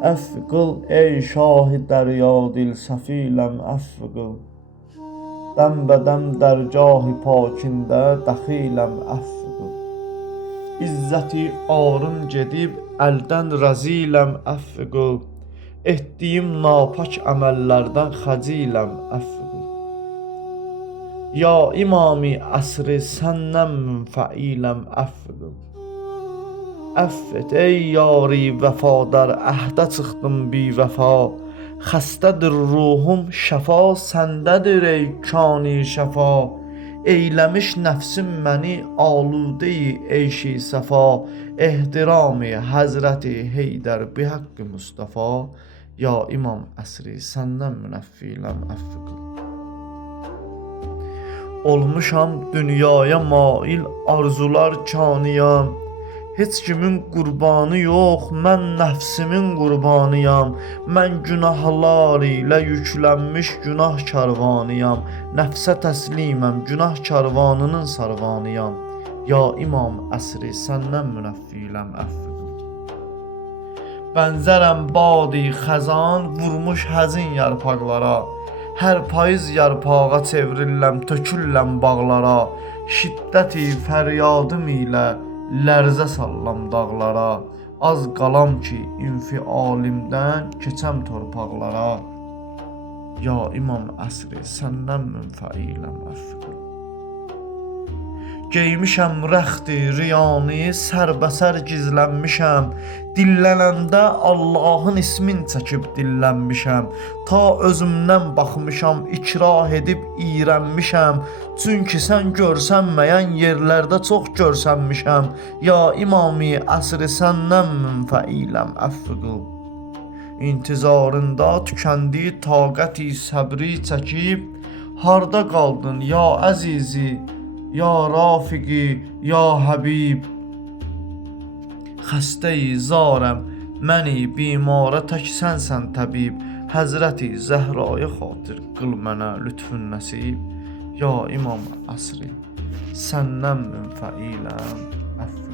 əff qıl ey şah-ı dərya dil səfiləm əff qıl. Dəm-bədəm dərgah-ı pakində dəxiləm əff qıl. İzzəti arım gedib əldən rəziləm əff qıl. Etdiyim napak əməllərdən xəciləm əff qıl. Ya imami əsri səndən münfəiləm əff qıl. Əff et ey yari vəfadar əhdə çıxdım bi vəfa. Xəstədir ruhum şəfa səndədir ey kani şəfa. Eyləmiş nəfsim məni alude-i eyşi səfa. Ehtirami Həzrəti Heydər bi haqqı Mustafa. Ya imam əsri səndən münəffiləm əff qıl. Olmuşam dünyaya mail arzular kaniyam. Heç kimin qurbanı yox, mən nəfsimin qurbanıyam. Mən günahlar ilə yüklənmiş günah karvanıyam. Nəfsə təsliməm, günah karvanının sarvanıyam. Ya imam əsri səndən münəffiləm əff qıl. Bənzərəm badi xəzan vurmuş həzin yarpaqlara. Hər payız yarpağa çevriləm, tökülləm bağlara. Şiddəti fəryadım ilə lərzə sallam dağlara. Az qalam ki infialimdən keçəm torpaqlara. Ya imam əsri səndən münfəiləm əff qıl. Geymişəm rəxti riyanı, sərbəsər gizlənmişəm. Dillənəndə Allahın ismin çəkib dillənmişəm. Ta özümdən baxmışam, ikrah edib iyrənmişəm. Çünki sən görsənməyən yerlərdə çox görsənmişəm. Ya imami əsri səndən münfəiləm əff qıl. İntizarında tükəndi taqəti səbri çəkib. Harda qaldın ya əzizi, ya rafiqi, ya həbib. Xəstəyi zarəm, məni bimara tək sənsən təbib. Həzrəti Zəhraya xatir qıl mənə lütfün nəsib. Ya imam əsri səndən münfəiləm əff qıl.